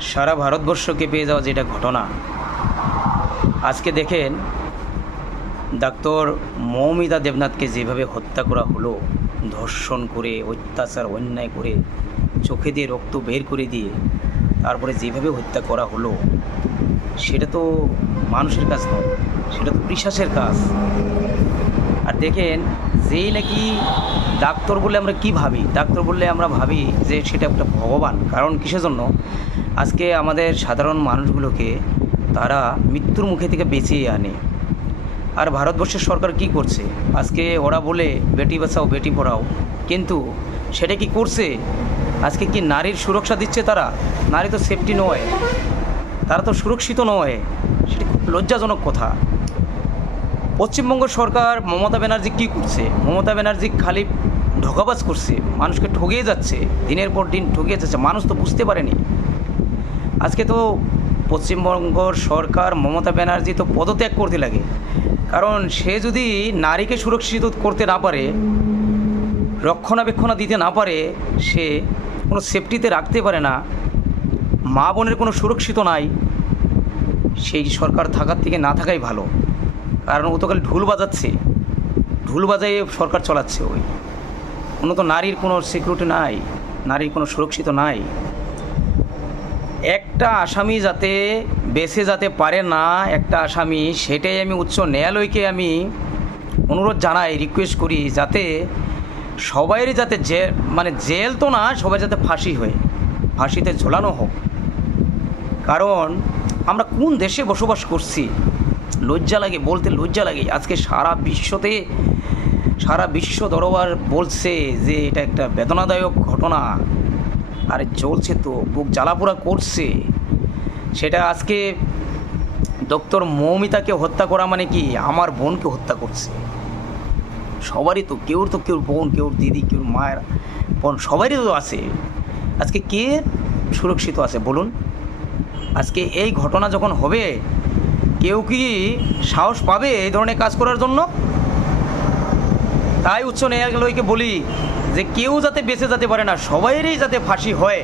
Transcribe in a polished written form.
সারা ভারতবর্ষকে পেয়ে যাওয়া যেটা ঘটনা, আজকে দেখেন ডাক্তার মৌমিতা দেবনাথকে যেভাবে হত্যা করা হলো, ধর্ষণ করে, অত্যাচার অন্যায় করে, চোখে দিয়ে রক্ত বের করে দিয়ে তারপরে যেভাবে হত্যা করা হলো, সেটা তো মানুষের কাজ নয়, সেটা তো পিশাচের কাজ। আর দেখেন, যেই নাকি ডাক্তার বললে আমরা কি ভাবি, ডাক্তার বললে আমরা ভাবি যে সেটা একটা ভগবান। কারণ কিসের জন্য? আজকে আমাদের সাধারণ মানুষগুলোকে তারা মৃত্যুর মুখে থেকে বেঁচিয়ে আনে। আর ভারতবর্ষের সরকার কি করছে? আজকে ওরা বলে বেটি বাঁচাও বেটি পড়াও, কিন্তু সেটা কি করছে? আজকে কি নারীর সুরক্ষা দিচ্ছে তারা? নারী তো সেফটি নয়, তারা তো সুরক্ষিত নয়। সেটা খুব লজ্জাজনক কথা। পশ্চিমবঙ্গ সরকার মমতা ব্যানার্জি কী করছে? মমতা ব্যানার্জি খালি ঢোকাবাজ করছে, মানুষকে ঠকিয়ে যাচ্ছে, দিনের পর দিন ঠকিয়ে যাচ্ছে। মানুষ তো বুঝতে পারেনি। আজকে তো পশ্চিমবঙ্গ সরকার, মমতা ব্যানার্জি তো পদত্যাগ করতে লাগে। কারণ সে যদি নারীকে সুরক্ষিত করতে না পারে, রক্ষণাবেক্ষণ দিতে না পারে, সে কোনো সেফটিতে রাখতে পারে না, মা বোনের কোনো সুরক্ষিত নাই, সেই সরকার থাকার থেকে না থাকাই ভালো। কারণ ও তো খালি ঢুল বাজাচ্ছে, ঢুল বাজাইয়ে সরকার চালাচ্ছে। ওই কোনো তো নারীর কোনো সিকিউরিটি নাই, নারীর কোনো সুরক্ষিত নাই। একটা আসামি যাতে বেঁচে যেতে পারে না, একটা আসামি, সেটাই আমি উচ্চ ন্যায়ালয়কে আমি অনুরোধ জানাই, রিকোয়েস্ট করি, যাতে সবাইরই যাতে জেল তো না, সবাই যাতে ফাঁসি হয়, ফাঁসিতে ঝোলানো হোক। কারণ আমরা কোন দেশে বসবাস করছি? লজ্জা লাগে, বলতে লজ্জা লাগে। আজকে সারা বিশ্ব দরবার বলছে যে এটা একটা বেদনাদায়ক ঘটনা। আর চলছে তো, বুক জ্বালাপোড়া করছে। সেটা আজকে ডক্টর মৌমিতাকে হত্যা করা মানে কি? আমার বোনকে হত্যা করছে। সবারই তো, কেউর বোন, কেউর দিদি, কেউর মায়ের বোন, সবারই তো আছে। আজকে কে সুরক্ষিত আছে বলুন? আজকে এই ঘটনা যখন হবে, কেউ কি সাহস পাবে এই ধরনের কাজ করার জন্য? তাই উচ্চ ন্যায়ালয়কে বলি যে কেউ যাতে বেঁচে যেতে পারে না, সবাইরই যাতে ফাঁসি হয়।